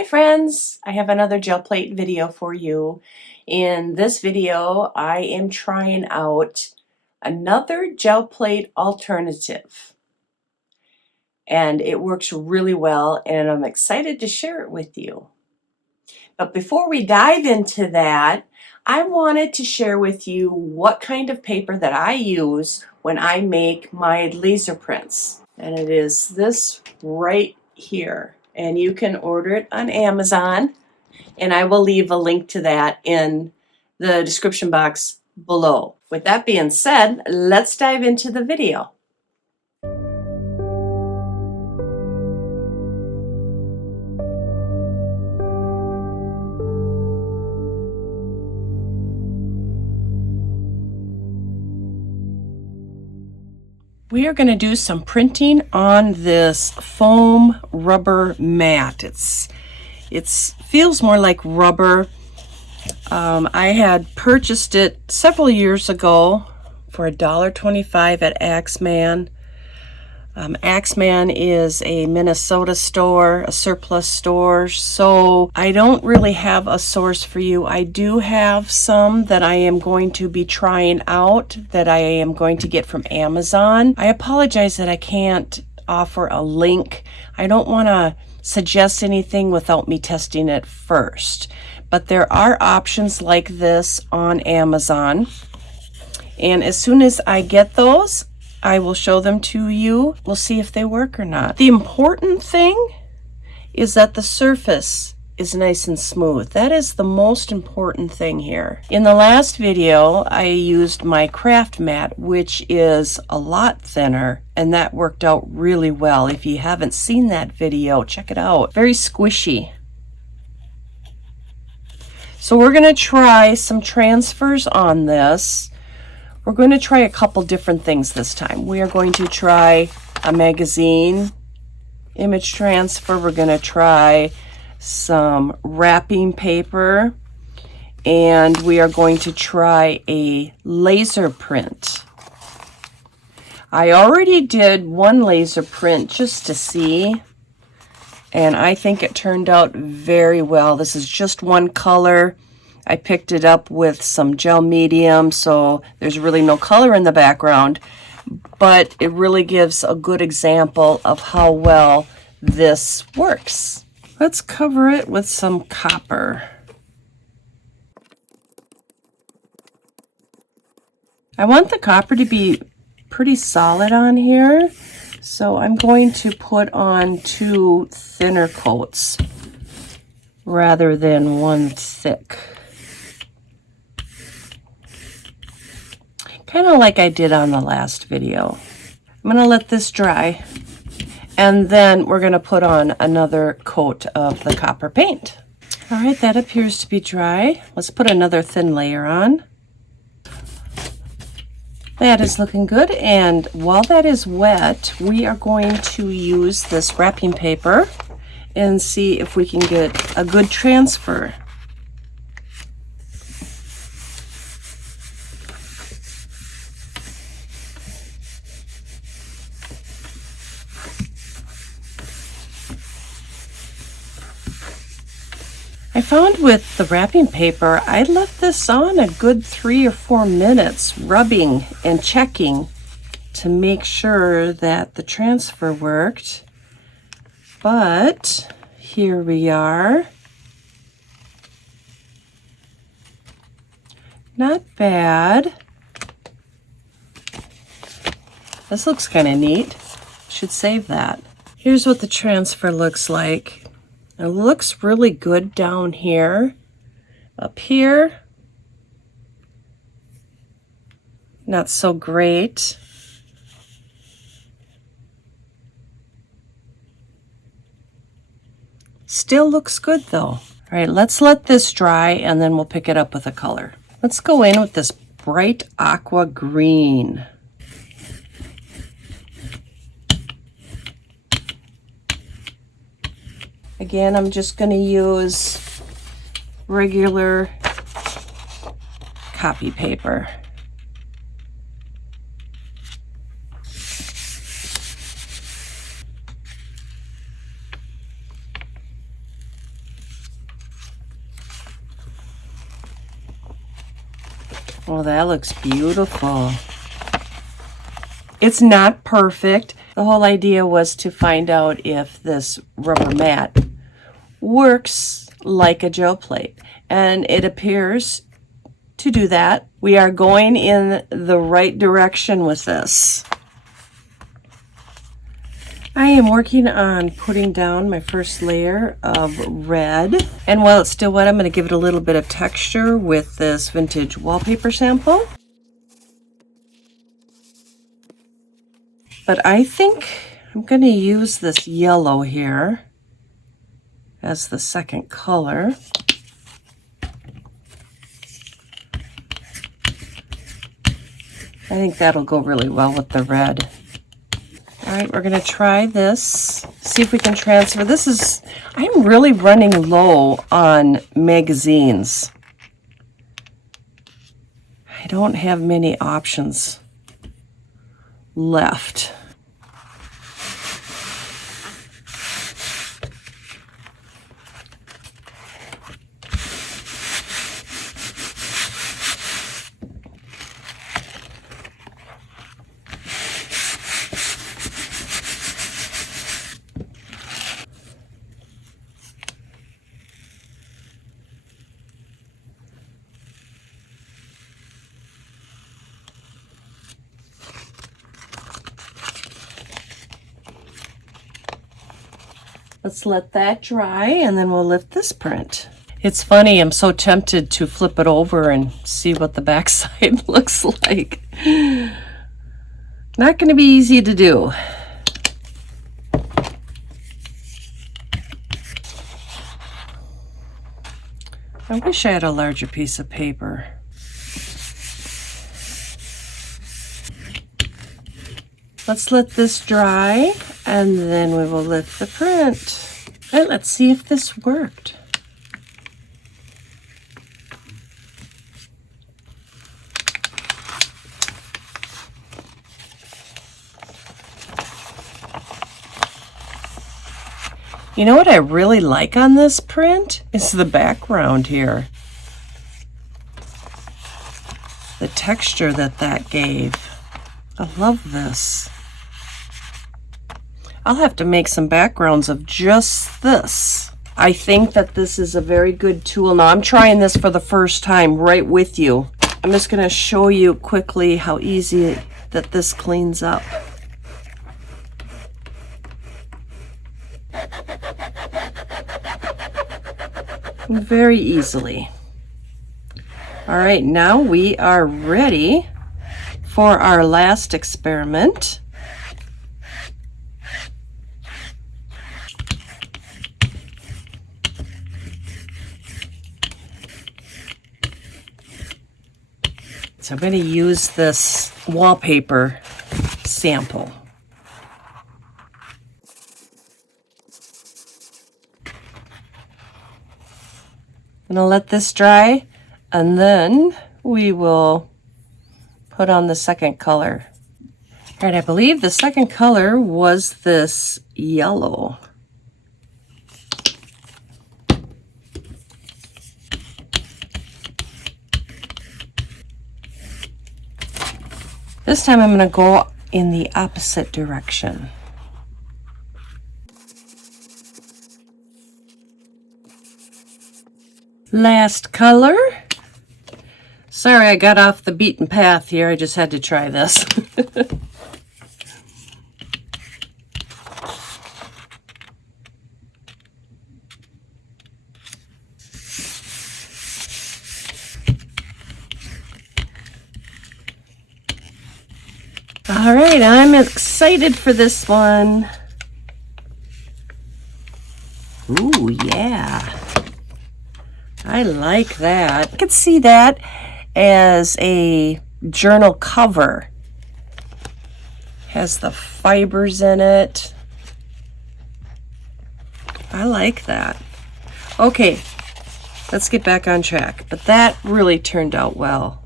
Hi friends, I have another gel plate video for you. In this video, I am trying out another gel plate alternative. And it works really well, and I'm excited to share it with you. But before we dive into that, I wanted to share with you what kind of paper that I use when I make my laser prints. And it is this right here. And you can order it on Amazon. And I will leave a link to that in the description box below. With that being said, let's dive into the video. We are going to do some printing on this foam rubber mat. It feels more like rubber. I had purchased it several years ago for $1.25 at Axeman. Axeman is a Minnesota store, a surplus store, so I don't really have a source for you. I do have some that I am going to be trying out that I am going to get from Amazon. I apologize that I can't offer a link. I don't want to suggest anything without me testing it first. But there are options like this on Amazon. And as soon as I get those, I will show them to you. We'll see if they work or not. The important thing is that the surface is nice and smooth. That is the most important thing here. In the last video, I used my craft mat, which is a lot thinner, and that worked out really well. If you haven't seen that video, check it out. Very squishy. So we're going to try some transfers on this. We're going to try a couple different things this time. We are going to try a magazine image transfer. We're going to try some wrapping paper. And we are going to try a laser print. I already did one laser print just to see, and I think it turned out very well. This is just one color. I picked it up with some gel medium, so there's really no color in the background, but it really gives a good example of how well this works. Let's cover it with some copper. I want the copper to be pretty solid on here, so I'm going to put on 2 thinner coats rather than one thick. Kind of like I did on the last video. I'm going to let this dry, and then we're going to put on another coat of the copper paint. All right, that appears to be dry. Let's put another thin layer on. That is looking good, and while that is wet, we are going to use this wrapping paper and see if we can get a good transfer. I found with the wrapping paper, I left this on a good 3 or 4 minutes, rubbing and checking to make sure that the transfer worked. But here we are. Not bad. This looks kind of neat. Should save that. Here's what the transfer looks like. It looks really good down here. Up here, not so great. Still looks good though. All right, let's let this dry and then we'll pick it up with a color. Let's go in with this bright aqua green. Again, I'm just going to use regular copy paper. Oh, that looks beautiful. It's not perfect. The whole idea was to find out if this rubber mat works like a gel plate, and it appears to do that. We are going in the right direction with this. I am working on putting down my first layer of red, and while it's still wet, I'm going to give it a little bit of texture with this vintage wallpaper sample. But I think I'm going to use this yellow here as the second color. I think that'll go really well with the red. All right, we're going to try this, see if we can transfer. I'm really running low on magazines. I don't have many options left. Let's let that dry, and then we'll lift this print. It's funny, I'm so tempted to flip it over and see what the back side looks like. Not going to be easy to do. I wish I had a larger piece of paper. Let's let this dry, and then we will lift the print. And let's see if this worked. You know what I really like on this print is the background here. The texture that gave. I love this. I'll have to make some backgrounds of just this. I think that this is a very good tool. Now I'm trying this for the first time right with you. I'm just going to show you quickly how easy that this cleans up. Very easily. All right, now we are ready for our last experiment. So I'm going to use this wallpaper sample. I'm going to let this dry, and then we will put on the second color. All right, I believe the second color was this yellow. This time I'm going to go in the opposite direction. Last color. Sorry, I got off the beaten path here. I just had to try this. All right, I'm excited for this one. Ooh, yeah. I like that. I could see that as a journal cover. Has the fibers in it. I like that. Okay, let's get back on track. But that really turned out well.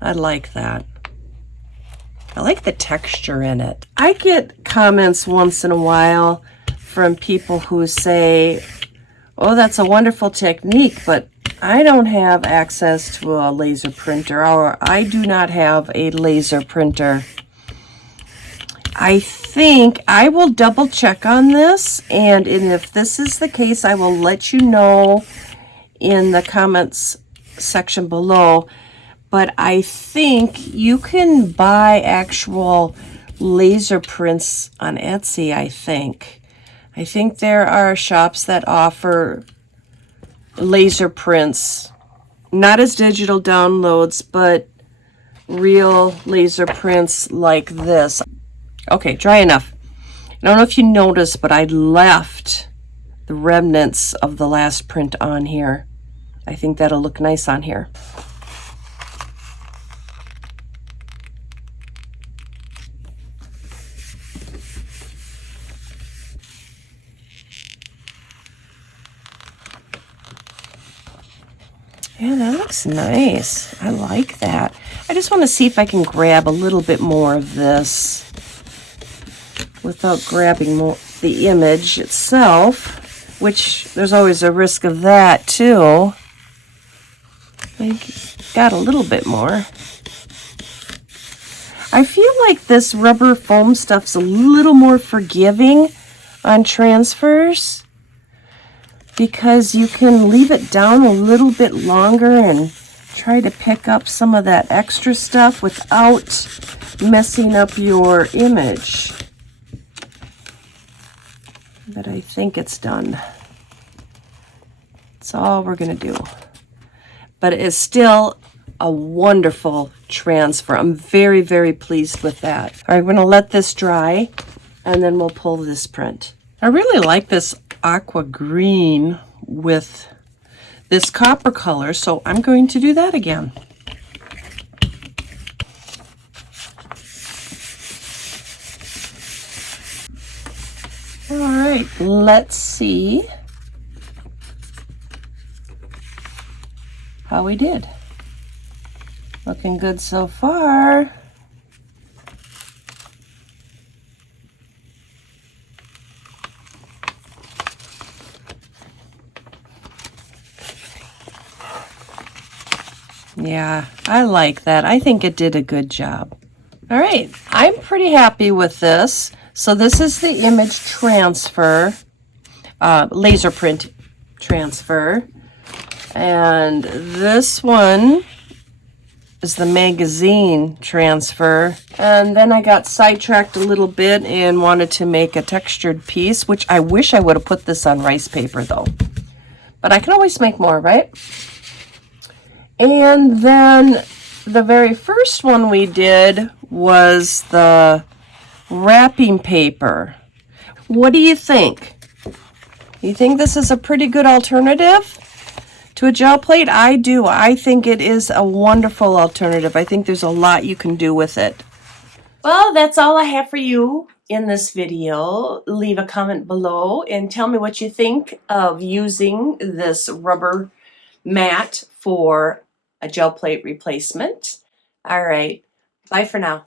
I like that. I like the texture in it. I get comments once in a while from people who say, oh, that's a wonderful technique, but I don't have access to a laser printer, or I do not have a laser printer. I think I will double check on this, and if this is the case, I will let you know in the comments section below. But I think you can buy actual laser prints on Etsy, I think. I think there are shops that offer laser prints, not as digital downloads, but real laser prints like this. Okay, dry enough. I don't know if you noticed, but I left the remnants of the last print on here. I think that'll look nice on here. Yeah, that looks nice. I like that. I just want to see if I can grab a little bit more of this without grabbing the image itself, which there's always a risk of that too. I got a little bit more. I feel like this rubber foam stuff's a little more forgiving on transfers, because you can leave it down a little bit longer and try to pick up some of that extra stuff without messing up your image. But I think it's done. That's all we're going to do. But it is still a wonderful transfer. I'm very, very pleased with that. All right, we're going to let this dry, and then we'll pull this print. I really like this aqua green with this copper color, so I'm going to do that again. All right, let's see how we did. Looking good so far. Yeah, I like that. I think it did a good job. All right, I'm pretty happy with this. So this is the image transfer, laser print transfer. And this one is the magazine transfer. And then I got sidetracked a little bit and wanted to make a textured piece, which I wish I would have put this on rice paper though. But I can always make more, right? And then the very first one we did was the wrapping paper. What do you think? You think this is a pretty good alternative to a gel plate? I do. I think it is a wonderful alternative. I think there's a lot you can do with it. Well, that's all I have for you in this video. Leave a comment below and tell me what you think of using this rubber mat for a gel plate replacement. All right, bye for now.